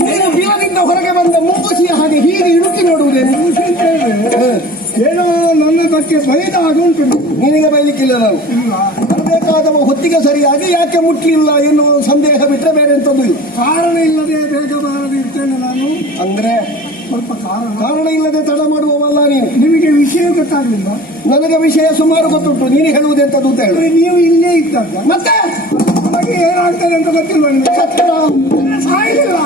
ನೀನು ಬಿಲದಿಂದ ಹೊರಗೆ ಬಂದ ಮುಂಗುಸಿಯ ಹಾಗೆ ಹೀಗೆ ಇಡುಕಿ ನೋಡುವುದೇನು ಏನೋ ನನ್ನ ಬಗ್ಗೆ ಬೈದ ಹಾಗುಂಟು ನಿನಗೆ ಬೈಲಿಕ್ಕಿಲ್ಲ ನಾವು. ಬರಬೇಕಾದವ ಹೊತ್ತಿಗೆ ಸರಿಯಾಗಿ ಯಾಕೆ ಮುಟ್ಲಿಲ್ಲ ಎನ್ನುವ ಸಂದೇಹ ಬಿಟ್ಟರೆ ಬೇರೆ ಎಂತದ್ದು ಇಲ್ಲ. ಕಾರಣ ಇಲ್ಲದೆ ಬೇಗ ಬಾರದಿರ್ತೇನೆ ನಾನು. ಅಂದ್ರೆ? ಸ್ವಲ್ಪ ಕಾರಣ. ಕಾರಣ ಇಲ್ಲದೆ ತಡ ಮಾಡುವವಲ್ಲ ನೀನು. ನಿಮಗೆ ವಿಷಯ ಗೊತ್ತಾಗಲಿಲ್ಲ. ನನಗೆ ವಿಷಯ ಸುಮಾರು ಗೊತ್ತುಂಟು. ನೀನು ಹೇಳುವುದೆಂತದ್ದು ಅಂತ ಹೇಳಿ. ನೀವು ಇಲ್ಲೇ ಇದ್ದಾಗ. ಮತ್ತೆ? ನಮಗೆ ಏನಾಗ್ತದೆ ಅಂತ ಗೊತ್ತಿಲ್ವ ನಿಮಗೆ? ಸಾಯಲಿಲ್ಲ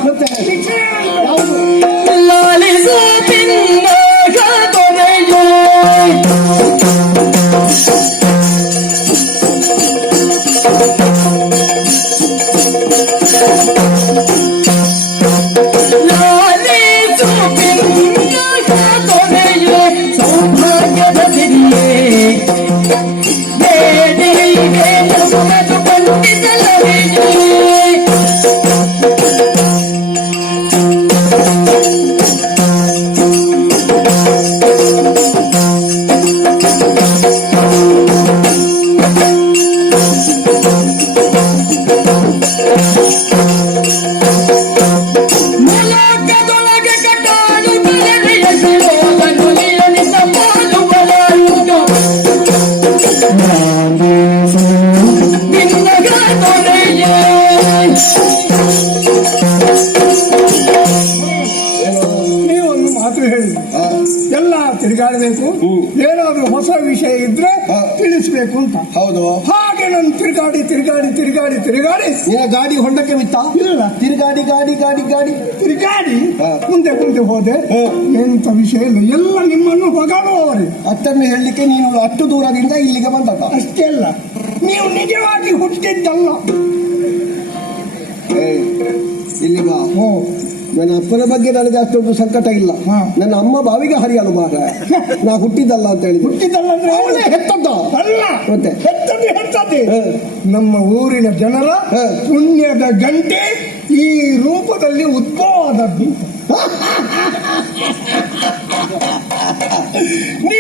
ಮಾತು ಹೇಳಿ. ಎಲ್ಲ ತಿರುಗಾಡಬೇಕು. ಏನಾದ್ರೂ ಹೊಸ ವಿಷಯ ಇದ್ರೆ ತಿಳಿಸ್ಬೇಕು ಅಂತ. ಹೌದು. ಹಾಗೆ ನಾನು ತಿರುಗಾಡಿ ತಿರುಗಾಡಿ ತಿರುಗಾಡಿ ತಿರುಗಾಡಿ. ಗಾಡಿ ಹೊಂಡಕ್ಕೆ ಬಿತ್ತ? ಇಲ್ಲ ತಿರುಗಾಡಿ ಗಾಡಿ ಗಾಡಿ ಗಾಡಿ. ತಿರುಗಾಡಿ. ಮುಂದೆ ಮುಂದೆ ಹೋದೆ. ಎಂತ ವಿಷಯ ಇಲ್ಲ. ಎಲ್ಲ ನಿಮ್ಮನ್ನು ಹೊಗಾಡುವವರೇ ಅತ್ತನ್ನು ಹೇಳಲಿಕ್ಕೆ ನೀನು ಅಷ್ಟು ದೂರದಿಂದ ಇಲ್ಲಿಗೆ ಬಂದದ? ಅಷ್ಟೇ ಅಲ್ಲ. ನೀವು ನಿಜವಾಗಿ ಹುಟ್ಟಿದ್ದಲ್ಲ. ಇಲ್ಲಿ ಬಾ. ನನ್ನ ಅಪ್ಪನ ಬಗ್ಗೆ ನನಗೆ ಅಷ್ಟೊಂದು ಸಂಕಟ ಇಲ್ಲ. ನನ್ನ ಅಮ್ಮ ಬಾವಿಗೆ ಹರಿಯಲು ಮಾರ ನಾ ಹುಟ್ಟಿದ್ದಲ್ಲ ಅಂತ ಹೇಳಿ ಹುಟ್ಟಿದ್ದಲ್ಲ ಅಂದ್ರೆ ಅವಳೇ ಹೆತ್ತದ್ದ. ಅಲ್ಲ ಮತ್ತೆ? ಹೆತ್ತದ್ದು ಹೆತ್ತದ್ದೆ. ನಮ್ಮ ಊರಿನ ಜನರ. ಪುಣ್ಯದ ಗಂಟೆ ಈ ರೂಪದಲ್ಲಿ ಉದ್ಭವವಾದದ್ದು. ನೀ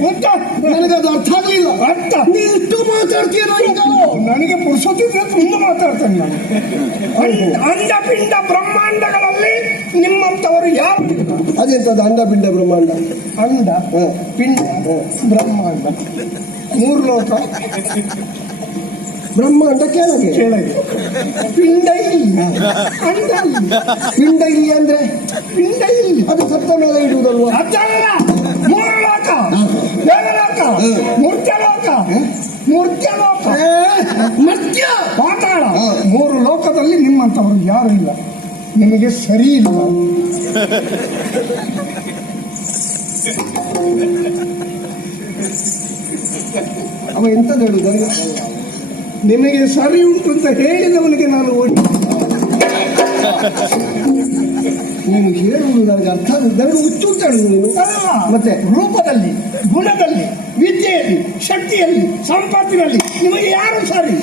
ಗೊತ್ತಾ? ನನಗದು ಅರ್ಥ ಆಗ್ಲಿಲ್ಲ. ಅರ್ಥ ನೀ ಇಷ್ಟು ಈಗ? ನನಗೆ ಪುರುಷತಿದ್ರೆ ತುಂಬಾ ಮಾತಾಡ್ತೇನೆ ನಾನು. ಅಂಡ- ಅಂಡಪಿಂಡ ಬ್ರಹ್ಮಾಂಡಗಳಲ್ಲಿ ನಿಮ್ಮಂತವರು ಯಾರು? ಅದೆಂತದ್ದು? ಅಂಡ ಪಿಂಡ ಬ್ರಹ್ಮಾಂಡ. ಅಂಡ ಪಿಂಡ ಬ್ರಹ್ಮಾಂಡ. ಮೂರು ಲೋಕ. ಬ್ರಹ್ಮಾಂಡ ಕೆಳಗೆ. ಕೆಳಗೆ. ಪಿಂಡ ಇಲ್ಲ. ಅಂಡ ಇಲ್ಲ. ಪಿಂಡ ಇಲ್ಲಿ ಅಂದ್ರೆ? ಪಿಂಡ ಇಲ್ಲಿ. ಅದು ಸತ್ತ ಮೇಲೆ ಇಡುವುದಲ್ವಾ? ಅದಲ್ಲ ದೇವಲೋಕ ಮೂರ್ತ್ಯ ಲೋಕ ಮತ್ಯ ಪಾತಾಳ ಮೂರು ಲೋಕದಲ್ಲಿ ನಿಮ್ಮಂತವರು ಯಾರು ಇಲ್ಲ. ನಿಮಗೆ ಸರಿ ಇಲ್ಲ. ಅವ ಎಂತದ್ದು ಹೇಳುದು? ನಿಮಗೆ ಸರಿ ಉಂಟು ಅಂತ ಹೇಳಿದವನಿಗೆ ನಾನು ಓಡಿ ನೀನು ಹೇಳುವುದು ನನಗೆ ಅರ್ಥ. ನನಗೆ ಹುಚ್ಚು ಅಂತ ನೀನು. ಮತ್ತೆ? ರೂಪದಲ್ಲಿ ಗುಣದಲ್ಲಿ ವಿದ್ಯೆಯಲ್ಲಿ ಶಕ್ತಿಯಲ್ಲಿ ಸಂಪತ್ತಿನಲ್ಲಿ ನಿಮಗೆ ಯಾರು ಸಾರಿ?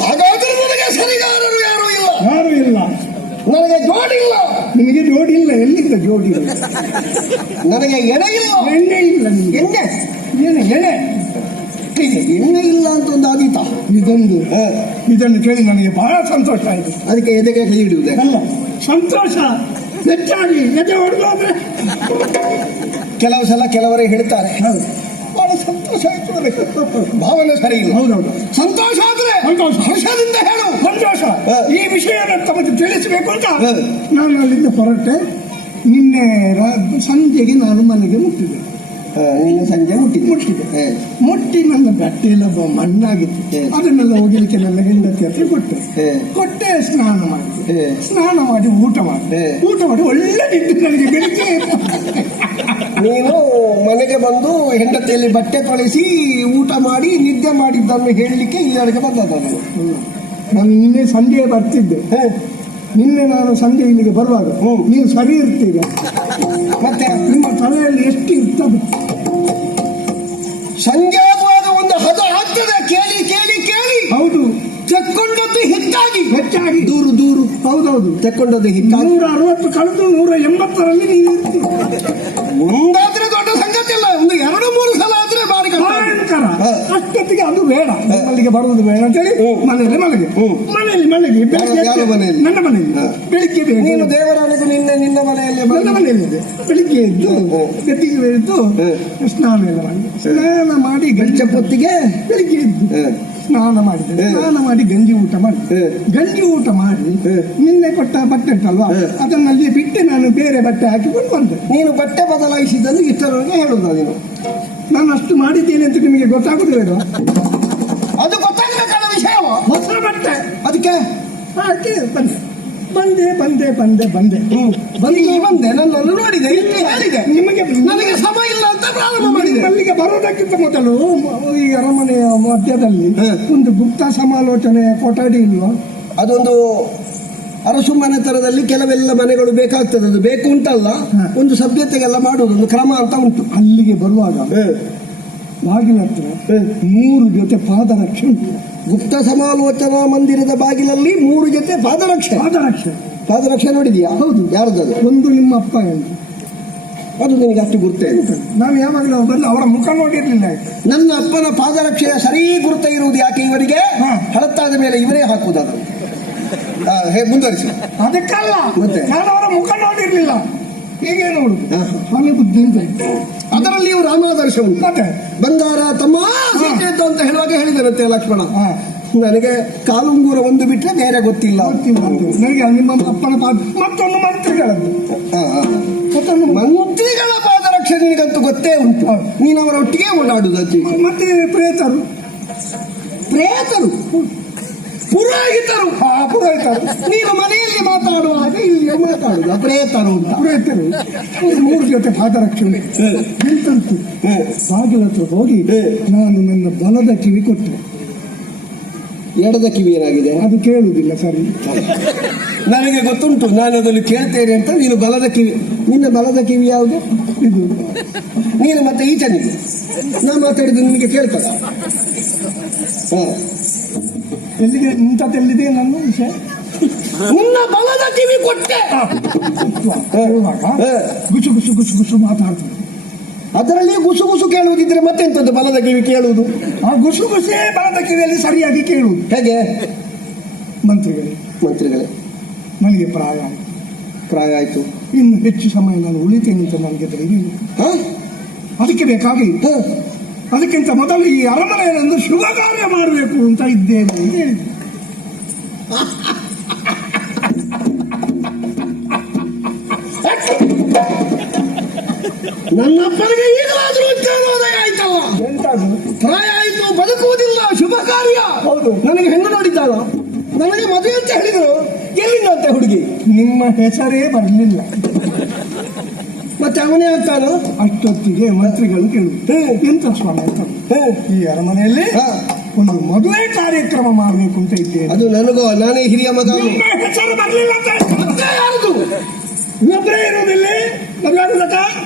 ಹಾಗಾದ್ರೆ ನನಗೆ ಸರಿಗಾರರು ಯಾರು ಇಲ್ಲ. ಯಾರು ಇಲ್ಲ. ನನಗೆ ಜೋಡಿ ಇಲ್ಲ. ನಿಮಗೆ ಜೋಡಿ ಇಲ್ಲ ಎಲ್ಲಿಂದ ಜೋಡಿ ಇಲ್ಲ? ನನಗೆ ಎಣೆ ಇಲ್ಲ. ಎಣ್ಣೆ ಇಲ್ಲ ನಿಮ್ಗೆ ಎಣ್ಣೆ. ಏನು ಎಣ್ಣೆ ಹೀಗೆ ಎಣ್ಣೆ ಇಲ್ಲ ಅಂತ ಒಂದು ಆದೀತ. ಇದೊಂದು ಇದನ್ನು ಕೇಳಿ ನನಗೆ ಬಹಳ ಸಂತೋಷ ಆಯಿತು. ಅದಕ್ಕೆ ಎದೆಗೆ ಕೈ ಇಡುವುದೇ ಅಲ್ಲ ಸಂತೋಷ ಹೆಚ್ಚಾಗಿ ಎದೆ ಹೊಡೆದೋದ್ರೆ ಕೆಲವು ಸಲ ಕೆಲವರೇ ಹೇಳ್ತಾರೆ. ಹೌದು. ಬಹಳ ಸಂತೋಷ ಆಯ್ತು ನನಗೆ. ಭಾವನೆ ಸರಿ ಇಲ್ಲ. ಹೌದೌದು ಸಂತೋಷ ಆದ್ರೆ ಸಂತೋಷ. ಹರ್ಷದಿಂದ ಹೇಳು. ಸಂತೋಷ. ಈ ವಿಷಯ ತಮಗೆ ತಿಳಿಸಬೇಕು ಅಂತ ನಾನು ಅಲ್ಲಿಂದ ಹೊರಟೆ. ನಿನ್ನೆ ಸಂಜೆಗೆ ನಾನು ಮನೆಗೆ ಮುಟ್ಟಿದೆ. ಹಾ, ನಿನ್ನೆ ಸಂಜೆ ಮುಟ್ಟಿ ಮುಟ್ಟಿದೆ. ಮುಟ್ಟಿ ನನ್ನ ಬಟ್ಟೆ ಎಲ್ಲ ಮಣ್ಣಾಗಿತ್ತು. ಅದನ್ನೆಲ್ಲ ಹೋಗಲಿಕ್ಕೆ ನನ್ನ ಹೆಂಡತಿ ಹತ್ರ ಕೊಟ್ಟೆ ಕೊಟ್ಟೆ ಸ್ನಾನ ಮಾಡಿದೆ. ಸ್ನಾನ ಮಾಡಿ ಊಟ ಮಾಡಿದೆ ಊಟ ಮಾಡಿ ಒಳ್ಳೆ ನಿದ್ದೆ ನನಗೆ ಬೆಳಿಗ್ಗೆ ನೀನು ಮನೆಗೆ ಬಂದು ಹೆಂಡತಿಯಲ್ಲಿ ಬಟ್ಟೆ ತೊಳೆಸಿ ಊಟ ಮಾಡಿ ನಿದ್ದೆ ಮಾಡಿದ್ದನ್ನು ಹೇಳಲಿಕ್ಕೆ ಇಲ್ಲಿವರೆಗೆ ಬಂದದ್ದು ನಾನು. ನಾನು ನಿನ್ನೆ ಸಂಜೆ ಬರ್ತಿದ್ದೆ. ನಿನ್ನೆ ನಾನು ಸಂಜೆ ಇಲ್ಲಿಗೆ ಬರುವಾಗ. ನೀವು ಸರಿ ಇರ್ತೀರ ಮತ್ತೆ ನಿಮ್ಮ ಹೌದೌದು. ತೆಕ್ಕೊಂಡದ್ದು ಹಿಂದಾಗಿ ನೂರ ಅರವತ್ತು ಕಳೆದು ನೂರ ಎಂಬತ್ತರಲ್ಲಿ ನೀವು ಮುಂದಾದ್ರೆ ದೊಡ್ಡ ಸಂಗತಿ ಇಲ್ಲ ಒಂದು ಎರಡು ಮೂರು ಸಲ ಆದ್ರೆ ಬಾರಿ ಭಯಂಕರ. ಅಷ್ಟೊತ್ತಿಗೆ ಅದು ಬೇಡ. ಮಲ್ಲಿಗೆ ಬರುವುದು ಬೇಡ ಅಂತ ಅಂತೇಳಿ ಮನೆಯಲ್ಲಿ ಮಲಗಿ. ಮನೆಯಲ್ಲಿ ಮಲಗಿ ಬೆಳಿಗ್ಗೆ ಮನೆಯಲ್ಲಿ? ನನ್ನ ಮನೆಯಲ್ಲಿ. ಬೆಳಿಗ್ಗೆ ಬೇಗ ನೀನು ದೇವರವರೆಗೂ ನಿನ್ನೆ ನಿನ್ನ ಮನೆಯಲ್ಲಿ ಬಂದು- ನನ್ನ ಮನೆಯಲ್ಲಿದೆ ಬೆಳಿಗ್ಗೆ ಎದ್ದು ಗದ್ದಿಗೆ ಎದ್ದು ಸ್ನಾನ ಎಲ್ಲ ಮಾಡಿ ಸ್ನಾನ ಮಾಡಿ ಗಂಚ ಬೆಳಿಗ್ಗೆ ಎದ್ದು. ಸ್ನಾನ ಮಾಡಿದೆ. ಸ್ನಾನ ಮಾಡಿ ಗಂಜಿ ಊಟ ಮಾಡಿ ಗಂಜಿ ಊಟ ಮಾಡಿ. ನಿನ್ನೆ ಕೊಟ್ಟ ಬಟ್ಟೆ ಉಂಟಲ್ವಾ? ಅದನ್ನಲ್ಲಿ ಬಿಟ್ಟು ನಾನು ಬೇರೆ ಬಟ್ಟೆ ಹಾಕಿಕೊಂಡು ಬಂದೆ. ನೀನು ಬಟ್ಟೆ ಬದಲಾಯಿಸಿದ್ದನ್ನು ಇಷ್ಟರವರೆಗೆ ಹೇಳುದ ನೀನು? ನಾನು ಅಷ್ಟು ಮಾಡಿದ್ದೇನೆ ಅಂತ ನಿಮಗೆ ಗೊತ್ತಾಗುದಿಲ್ಲ ಅದು ಗೊತ್ತಾಗಬೇಕಾದ ವಿಷಯ ಹೊಸ ಬಟ್ಟೆ. ಅದಕ್ಕೆ? ಹಾಕಿ ಬಂದೆ ಬಂದೆ ಬಂದೆ ಬಂದೆ ಬಂದೆ. ಬಂದು ಬಂದೆ. ನನ್ನನ್ನು ನೋಡಿದೆ ಇಲ್ಲಿ ಹೇಳಿದೆ. ನಿಮಗೆ ನನಗೆ ಸಮಯ ಇಲ್ಲ ಅಂತ ಪ್ರಾರಂಭ ಮಾಡಿದೆ. ಅಲ್ಲಿಗೆ ಬರೋದಕ್ಕಿಂತ ಮೊದಲು ಈ ಅರಮನೆಯ ಮಧ್ಯದಲ್ಲಿ. ಒಂದು ಗುಪ್ತ ಸಮಾಲೋಚನೆ ಕೊಠಡಿ ಇಲ್ವಾ? ಅದೊಂದು ಅರಸು ಮನೆತನದಲ್ಲಿ ಕೆಲವೆಲ್ಲ ಮನೆಗಳು ಬೇಕಾಗ್ತದೆ. ಅದು ಬೇಕು ಉಂಟಲ್ಲ. ಒಂದು ಸಭ್ಯತೆಗೆಲ್ಲ ಮಾಡುವುದು ಒಂದು ಕ್ರಮ ಅಂತ ಉಂಟು. ಅಲ್ಲಿಗೆ ಬರುವಾಗ ಬಾಗಿಲ ಹತ್ರ ಮೂರು ಜೊತೆ ಪಾದರಕ್ಷೆ ಉಂಟು ಗುಪ್ತ ಸಮಾಲೋಚನಾ ಮಂದಿರದ ಬಾಗಿಲಲ್ಲಿ ಮೂರು ಜೊತೆ ಪಾದರಕ್ಷೆ ಪಾದರಕ್ಷೆ ಪಾದರಕ್ಷೆ ನೋಡಿದ್ಯಾ? ಹೌದು. ಯಾರದ್ದು? ಒಂದು ನಿಮ್ಮ ಅಪ್ಪ ಎಂದು. ಅದು ನಿನಗೆ ಅಷ್ಟು ಗುರುತೇ? ಅಂತ ನಾನು ಯಾವಾಗಲೂ ಬಂದು ಅವರ ಮುಖ ನೋಡಿರ್ಲಿಲ್ಲ ನನ್ನ ಅಪ್ಪನ ಪಾದರಕ್ಷೆಯ ಸರಿ ಗುರುತ ಇರುವುದು ಯಾಕೆ ಇವರಿಗೆ. ಹಳತ್ತಾದ ಮೇಲೆ ಇವರೇ ಹಾಕುವುದು ಅದನ್ನು ಹೇ, ಮುಂದುವರಿಸಿ. ಅದಕ್ಕಲ್ಲ. ಮತ್ತೆ? ನಾನು ಅವರ ಮುಖ ನೋಡಿರ್ಲಿಲ್ಲ. ಹೀಗೆ ನೋಡು. ಸ್ವಾಮಿ ಬುದ್ಧಿ ಅಂತ ಅದರಲ್ಲಿ ಅದರಲ್ಲಿಯೂ ರಾಮಾದರ್ಶ ಉಂಟು. ಬಂಗಾರ ತಮ್ಮ ಅಂತ ಹೇಳುವಾಗ ಹೇಳಿದರಂತೆ ಲಕ್ಷ್ಮಣ. ನನಗೆ ಕಾಲುಂಗೂರ ಒಂದು ಬಿಟ್ಟರೆ ಬೇರೆ ಗೊತ್ತಿಲ್ಲ. ನನಗೆ ನಿಮ್ಮ ಅಪ್ಪನ ಪಾದ ಮತ್ತೊಂದು ಮಂತ್ರಿಗಳದ್ದು. ಮತ್ತೊಂದು ಮಂತ್ರಿಗಳ ಪಾದರಕ್ಷೆ ನಿನಗಂತೂ ಗೊತ್ತೇ ಉಂಟು. ನೀನು ಅವರ ಒಟ್ಟಿಗೆ ಮತ್ತೆ ಪ್ರೇತರು. ಪ್ರೇತರು? ಪುರೋಹಿತರು. ಆ ಪುರೋಹಿತರು. ನೀನು ಮನೆಯಲ್ಲಿ ಮಾತಾಡುವಾಗ ಇಲ್ಲಿ ಮಾತಾಡುದು ಪ್ರೇತರು ಅಂತ ಪುರೋಹಿತರು ಮೂರು ಜೊತೆ ಪಾದರಕ್ಷಣೆ. ನಿಂತಂತು. ಬಾಗಿಲ ಹತ್ರ ಹೋಗಿ. ನಾನು ನನ್ನ ಬಲದ ಕಿವಿ ಕೊಟ್ಟೆ. ಎಡದ ಕಿವಿ ಏನಾಗಿದೆ? ಅದು ಕೇಳುವುದಿಲ್ಲ ಸರಿ. ನನಗೆ ಗೊತ್ತುಂಟು ನಾನು ಅದನ್ನು ಕೇಳ್ತೇನೆ ಅಂತ ನೀನು ಬಲದ ಕಿವಿ ನಿನ್ನ ಬಲದ ಕಿವಿ ಯಾವುದು? ಇದು. ನೀನು ಮತ್ತೆ ಈಚನಿಗೆ. ನಾನು ಮಾತಾಡಿದ್ದು ನಿಮಗೆ ಕೇಳ್ತದ? ಹ. ಎಲ್ಲಿಗೆ ಇಂಥದ್ದೆಲ್ಲಿದೆ ನನ್ನ ವಿಷಯ? ನಿನ್ನ ಬಲದ ಕಿವಿ ಕೊಟ್ಟೆ. ಗುಸು ಗುಸು ಗುಸು ಗುಸು ಮಾತಾಡ್ತಾರೆ ಅದರಲ್ಲಿ ಗುಸು ಗುಸು ಕೇಳುವುದಿದ್ರೆ ಮತ್ತೆಂತದ್ದು ಬಲದ ಕಿವಿ ಕೇಳುವುದು? ಆ ಗುಸು ಗುಸೇ ಬಲದ ಕಿವಿಯಲ್ಲಿ ಸರಿಯಾಗಿ ಕೇಳುವುದು. ಹೇಗೆ? ಮಂತ್ರಿಗಳೇ. ಮಂತ್ರಿಗಳೇ. ನನಗೆ ಪ್ರಾಯ ಆಯಿತು. ಪ್ರಾಯ ಆಯ್ತು. ಇನ್ನು ಹೆಚ್ಚು ಸಮಯ ನಾನು ಉಳಿತೇನೆ ಅಂತ ನನಗೆ ಧೈರ್ಯ. ಅದಕ್ಕೆ ಬೇಕಾಗಿ. ಅದಕ್ಕಿಂತ ಮೊದಲು ಈ ಅರಮನೆಯನ್ನು ಶುಭ ಕಾರ್ಯ ಮಾಡಬೇಕು ಅಂತ ಇದ್ದೇನೆ. ಅಂತ ನನ್ನ ಅಪ್ಪನಿಗೆ ಈಗಲಾದ್ರೂ ಉದ್ಯೋಗೋದಯ ಆಯ್ತಲ್ಲ? ಪ್ರಾಯ ಆಯ್ತು ಬದುಕುವುದಿಲ್ಲ ಶುಭ ಕಾರ್ಯ. ಹೌದು. ನನಗೆ ಹೆಣ್ಣು ನೋಡಿದ್ದಾಳ? ನನಗೆ ಮದುವೆ ಅಂತ ಹೇಳಿದ್ರು ಎಲ್ಲಿಂದಂತೆ ಹುಡುಗಿ? ನಿಮ್ಮ ಹೆಸರೇ ಬರಲಿಲ್ಲ. ಮತ್ತೆ ಅವನೇ ಆಗ್ತಾನ? ಅಷ್ಟೊತ್ತಿಗೆ ಮಂತ್ರಿಗಳು ಕೇಳುತ್ತೆ ಎಂತ ಸ್ವಾಮಿ ಅಂತ. ಈ ಅರಮನೆಯಲ್ಲಿ. ಒಂದು ಮದುವೆ ಕಾರ್ಯಕ್ರಮ ಮಾಡಬೇಕು ಅಂತ ಇದ್ದೇನೆ. ಅದು ನನಗೋ ನಾನೇ ಹಿರಿಯ ಮಗ ಹೆಸರು ಬರಲಿಲ್ಲ ಯಾರದು? ಇರುವುದಿಲ್ಲ ಮದುವೆ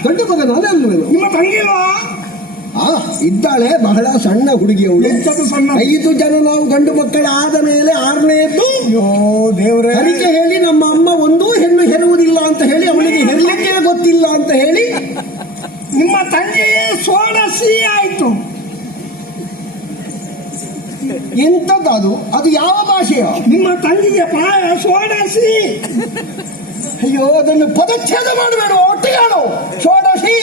ಗಂಡು ಮಗ ನಾನೇ ಅಲ್ವೇನು ನಿಮ್ಮ ತಂಗಿಲ್ವಾ? ಆ ಇದ್ದಾಳೆ ಬಹಳ ಸಣ್ಣ ಹುಡುಗಿ ಅವಳು ಸಣ್ಣ ಐದು ಜನ ನಾವು ಗಂಡು ಮಕ್ಕಳ ಆದ ಮೇಲೆ ಆರನೆಯದ್ದು ಅಯ್ಯೋ ದೇವರೇ. ಹರಿಕೆ ಹೇಳಿ ನಮ್ಮ ಅಮ್ಮ ಒಂದೂ ಹೆಣ್ಣು ಹೆರುವುದಿಲ್ಲ ಅಂತ ಹೇಳಿ ಅವಳಿಗೆ ಹೆರ್ಲಿಕ್ಕೆ ಗೊತ್ತಿಲ್ಲ ಅಂತ ಹೇಳಿ ನಿಮ್ಮ ತಂಗಿ ಸೋಡಸಿ ಆಯ್ತು ಎಂತದ್ದು ಅದು? ಅದು ಯಾವ ಭಾಷೆಯೋ? ನಿಮ್ಮ ತಂಗಿಯ ಪ್ರಾಯ ಸೋಡಸಿ ಅಯ್ಯೋ ಅದನ್ನು ಪದಚ್ಛೇದ ಮಾಡಬೇಡ ಒಟ್ಟಿಗೆ ಹೇಳು ಷೋಡಶಿ.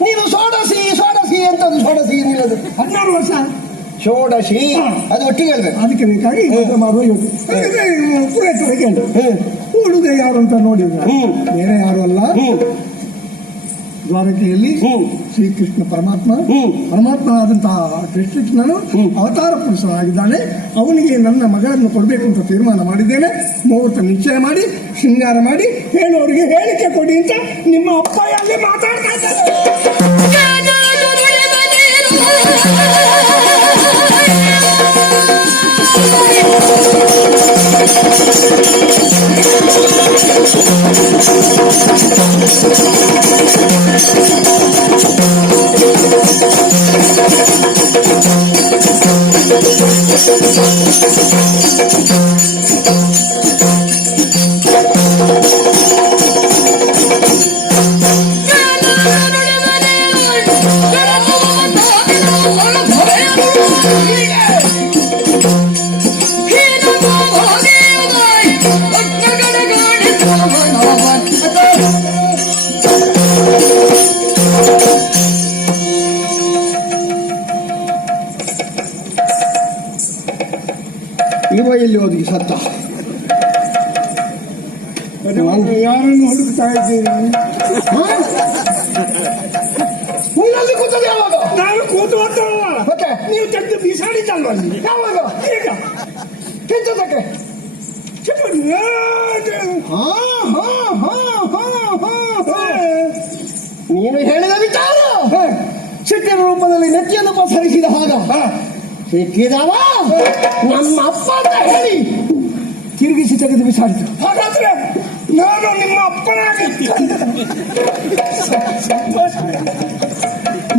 ನೀನು ಸೋಡಸಿ ಸೋಡಸಿ ಅಂತದ್ದು ಸೋಡಸಿ ಏನಿಲ್ಲದು? ಹದಿನಾರು ವರ್ಷ. ಷೋಡಶಿ. ಅದು ಒಟ್ಟಿಗೆ ಹೇಳ್ಬೇಕು ಅದಕ್ಕೆ ಬೇಕಾಗಿ ಮಾಡುವ. ಹುಡುಗ ಯಾರು ಅಂತ ನೋಡಿದ್ರೆ. ಬೇರೆ ಯಾರು ಅಲ್ಲ? ದ್ವಾರಕೆಯಲ್ಲಿ. ಶ್ರೀಕೃಷ್ಣ ಪರಮಾತ್ಮ. ಪರಮಾತ್ಮ ಆದಂತಹ ಕೃಷ್ಣನು. ಅವತಾರ ಪುರುಷನಾಗಿದ್ದಾನೆ ಅವನಿಗೆ ನನ್ನ ಮಗಳನ್ನು ಕೊಡಬೇಕು ಅಂತ ತೀರ್ಮಾನ ಮಾಡಿದ್ದೇನೆ ಮುಹೂರ್ತ ನಿಶ್ಚಯ ಮಾಡಿ ಶೃಂಗಾರ ಮಾಡಿ ಹೇಳೋರಿಗೆ ಹೇಳಿಕೆ ಕೊಡಿ ಅಂತ ನಿಮ್ಮ ಅಪ್ಪ ಅಲ್ಲಿ ಮಾತಾಡ್ತಾ ಇದ್ದಾರೆ Thank you. ಎಲ್ಲಿ ಹೋದಿ ಸತ್ತ. ಯಾರನ್ನು ಹುಡುಕ್ತಾ ಇದ್ದೀರಿ? ನೀನಲ್ಲಿ ಕೂತದ್ದು ಯಾವಾಗ? ನಾನು ಕೂತು ಹೋಗ್ತಲ್ಲ ಮತ್ತೆ? ನೀವು ತೆಗೆದು ಬಿಸಾಡಿದ್ದಲ್ವ ಯಾವಾಗ? ಈಗ? ಕೆಂಚದಕ್ಕೆ? ನೀನು ಹೇಳಿದ ವಿಚಾರ. ಸಿಟ್ಟಿನ ರೂಪದಲ್ಲಿ ನೆತ್ತಿಯನ್ನು ಪಸರಿಸಿದ ಹಾಗ. ಸಿಕ್ಕಿದವ? ನಮ್ಮ ಅಪ್ಪ ಅಂತ ಹೇಳಿ. ತಿರುಗಿಸಿ ತೆಗೆದು ಬಿಸಾಡಿದ್ರು. ಹಾಗಾದ್ರೆ ನಾನು ನಿಮ್ಮ ಅಪ್ಪನಾಗಿ.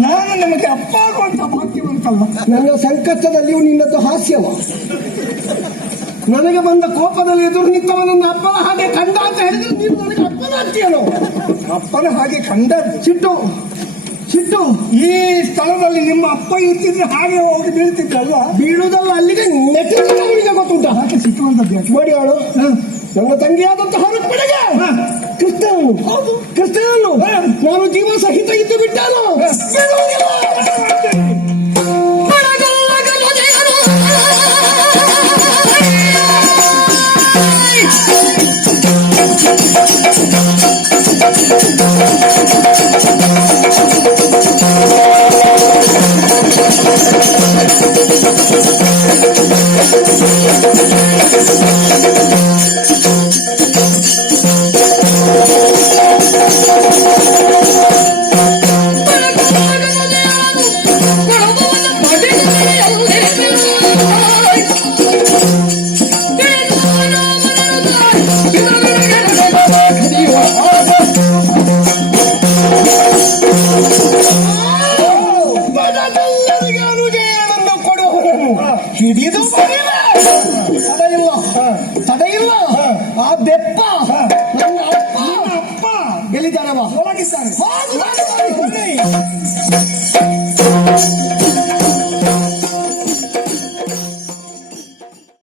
ನಾನು ನಿಮಗೆ ಅಪ್ಪ ಆಗುವಂತ ಭಾಗ್ಯವಂತಲ್ಲ. ನನ್ನ ಸಂಕಷ್ಟದಲ್ಲಿಯೂ ನಿನ್ನದ್ದು ಹಾಸ್ಯವ. ನನಗೆ ಬಂದ ಕೋಪದಲ್ಲಿ ಎದುರು ನಿಂತವ ನನ್ನ ಅಪ್ಪನ ಹಾಗೆ ಕಂಡ ಅಂತ ಹೇಳಿದ್ರೆ ನೀನು ನನಗೆ ಅಪ್ಪನ ಅಂತೀಯನು ಅಪ್ಪನ ಹಾಗೆ ಕಂಡ ಸಿಟ್ಟು ಸಿಟ್ಟು ಈ ಸ್ಥಳದಲ್ಲಿ ನಿಮ್ಮ ಅಪ್ಪ ಇರ್ತಿದ್ರೆ ಹಾಗೆ ಹೋಗಿ ಬೀಳ್ತಿದ್ದಲ್ಲ ಬೀಳುದಲ್ಲ ಅಲ್ಲಿಗೆ ಅವನಿಗೆ ಗೊತ್ತುಂಟ? ಯಾಕೆ ಸಿಕ್ಕುವಂತದ್ದು ಯಾಕೆ? ಮಾಡಿ ಅವಳು. ನನ್ನ ತಂಗಿಯಾದಂತಹ ರುಕ್ಮಿಣಿಗೆ ಕೃಷ್ಣನು ಕೃಷ್ಣನು ನಾನು ಜೀವ ಸಹಿತ ಇದ್ದು ಬಿಟ್ಟನು?